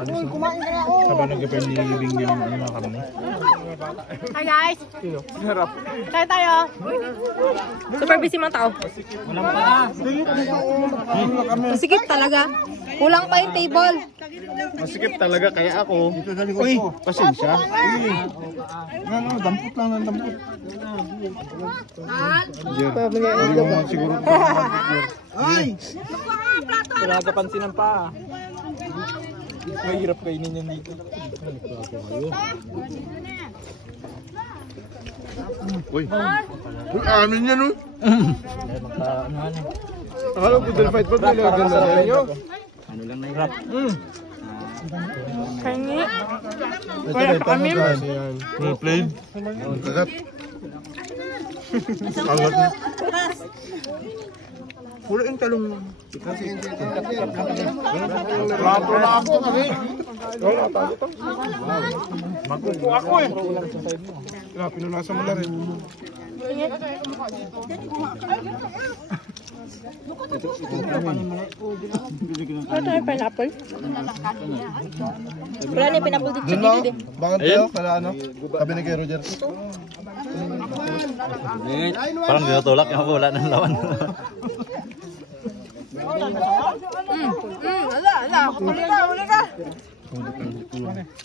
Kumain ka na ako. Saba nag-prepare nililibing din ng mga karne. Hi guys! Kaya tayo! Super busy mga tao. Walang pa. Masikip talaga. Kulang pa yung table. Masikip talaga kaya ako. Uy, pasensya. Dampot lang ng dampot. Siguro. Ay! Wala ka pansin ng paa. Mahirap kainin yan dito. Uy, amin yan oh. Akala ko dahil fight pa nila ganda nyo. Ano lang nahirap. Kaingi. Kaya kami. Well played. Kagat. Kagat na. Wala yung talong. Plato na ako kasi. Wala tayo ito. Magkuko ako eh. Kaya pinunasan mo na rin. Ano tayo pineapple? Wala na yung pineapple dito. Bakit tayo? Kala ano? Sabi ni kay Roger. Parang dinutulak yung ako, wala ng lawan. Huli ka!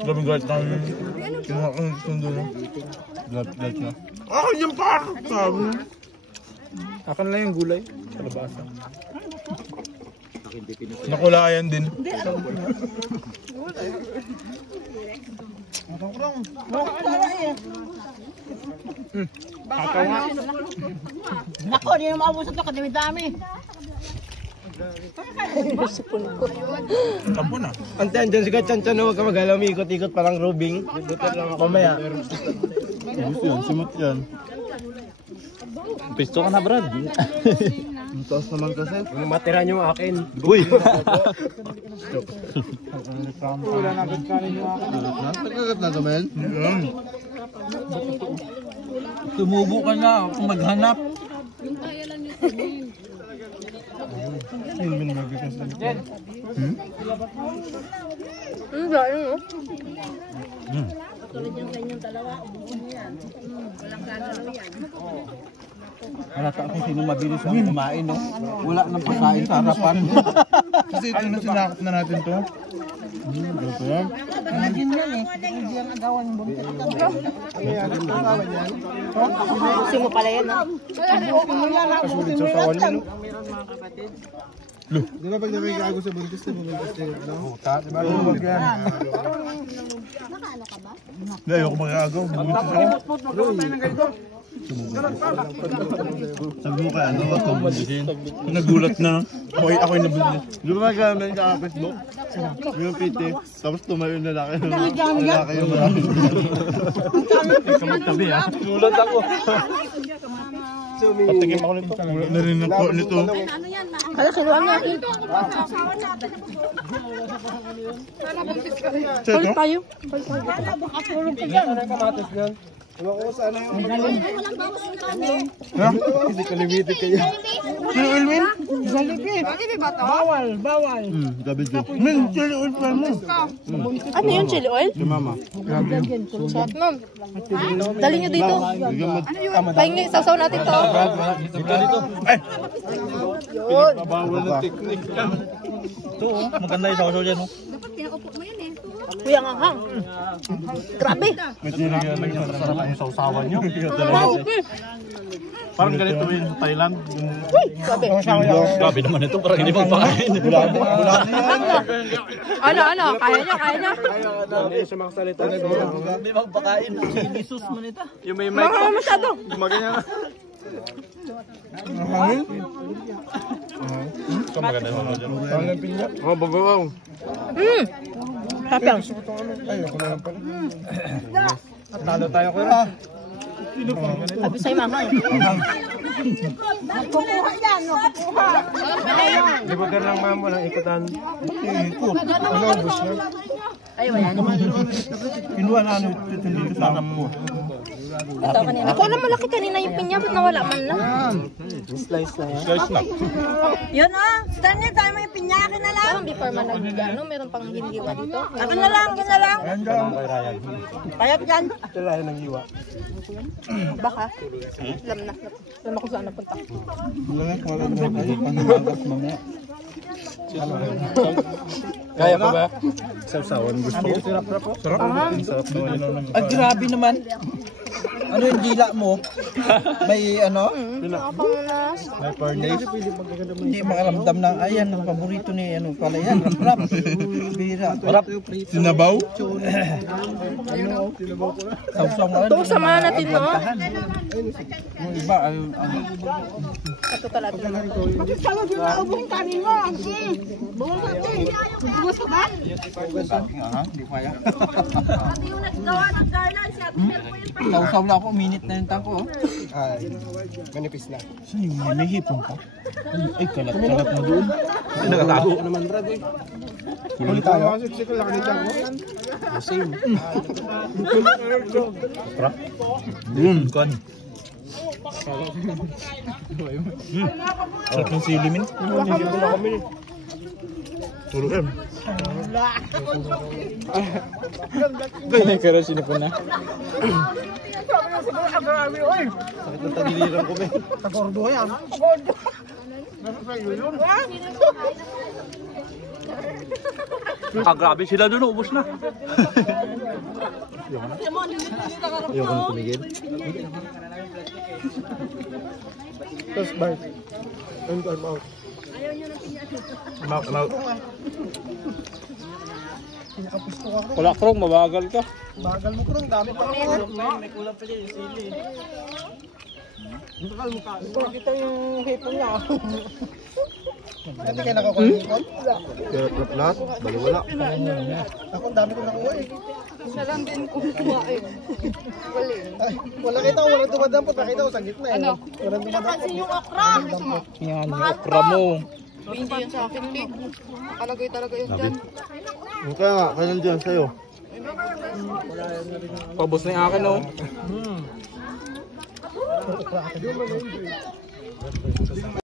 Daming guard namin. Kinuha ko ng sundo na. Guard na. Ah, yung par! Sabi. Akan lang yung gulay. Kalabasa. Nakulayan din. Nako, hindi na maabos ito. Kadami-dami. Tampo na. Ante, andyan si Katchan-chan, huwag ka mag-alam, ikot-ikot parang robing. Mamaya. Gusto yan, simot yan. Pisto ka na, Brad. Ang taas naman kasi. Yung matira nyo akin. Uy! Wala na agad kanin yung akin. Nagkagat na Mel? Tumubo ka na, kung maghanap. Ilmin magigas. Dahil mo. Halata kung sino mabilis ang kumain, no? Wala nang pagkain sa harapan. Kasi ito na sinakop na natin to. Ito yan. Lagyan yan eh. Hindi ang agawan mo. Gusto mo pala yan, ha? Kasulit sa sawan mo. Di ba pag nakikagago sa buntis na buntis na yun, no? Di ba? Huwag yan. Hindi, ayoko magkagaw. Sabi mo kaya, ano ba itong buntisin? Nagulat na. Ako'y nabuntis. Di ba magkagawa sa Facebook? Yung PT. Tapos tumayo na laki. Lalaki yung marami. Kamagtabi ha. Sulat ako. Patigim ako nito. Wala na rin po nito. Kala kiluan nga. Hold tayo. Makatulog ka dyan. Ha? Hindi kalimiti kayo. Sino Elwin? Zalipit. Bawal, bawal. Gabi dyan. Min, chili oil pa mo. Ano yun, chili oil? Si mama. Ma'am, dali nyo dito. Pahingi, sausaw natin to. Dito, dito. Ay! Yun. Bawal na teknik yan. Ito, maganda yung sausaw dyan. Kuya nga hang. Grabe. May tinagyan lang yung sarap ang sausawan nyo. Parang ganito yung Thailand. Uy, grabe. Grabe naman ito, parang hindi magpakain. Ano? Kaya niya. Hindi magpakain. Jesus man ito. Yung may mic Baka masyado. Gumaganya na. Hangin? Ito maganda yung sausaw dyan. Hangin pinya. Oh, bagawaw. Sapyang. Ay, ako na lang pala. Talo tayo ko na. Sabi sa'yo, mama. Kukuha yan, no? Kukuha. Libutan lang mamo ng ikutan. Ikot. Ano, bus na? Ay, wala naman. Kinuha na ano, dito sa mo. Ito kanina. Ako lang malaki kanina yung pinya, ba't nawala man lang? Slice na. Yun ah. Stanley, tayo may pinyaki na lang. Parang before man nag-ano, meron pang hindiwa dito. Akin na lang, akin na lang. Kaya dyan. Ito lang ng hiwa. Baka. Alam na. Alam ako saan napunta. Kaya pa ba? Sausawan gusto ko. Sarap. Ay, grabe naman. Ano yung dila mo? May ano? Nakapangunas. May pardays. Hindi makaramdam ng ayan, ang paborito ni ano pala yan, rap-rap. Bira. Rap. Sinabaw? Sausaw mo. Ito, samahan natin no? Yung iba, ay, Ito talaga. Bakit pala din naubos yung kanin mo? Buwan natin. Gusto ba? hindi kaya. Pati yung naggawa ng garland, si Ate Mel po yung Sausaw na ako, minute na yung tako. Ay, manipis na. Saan yung may hipon pa? Ay, kalat-kalat na doon. Ay, nakatago. Kulit tayo. Kasi lang kanita ko. Same. Kon. Sarap ng silimin. Puro M. Ganyan ka rin sinipon na. Sakit ng tagiliran ko ba? Takordo yan. Grabe sila doon, ubos na. Ayoko na tumigil. Tapos bite. And I'm out. I'm out. Wala krong, mabagal ka. Bagal mo krong, dami pa naman. May kulang pa dyan yung sili. Kita yung hipon niya. Hindi kayo nakakuha ng hipon? Kaya plat-plat, baliwala. Ako, ang dami ko nakuha eh. Isa lang din kumuha eh. Wali. Ay, wala kita, walang dumadampot. Nakita ko sa gitna eh. Ano? Walang dumadampot. Kasi yung okra. Yan, yung okra mo. Hindi yan sa akin, Tig. Nakalagay talaga yun dyan. Kaya nga, kailan dyan sa'yo? Pabos na yung akin oh.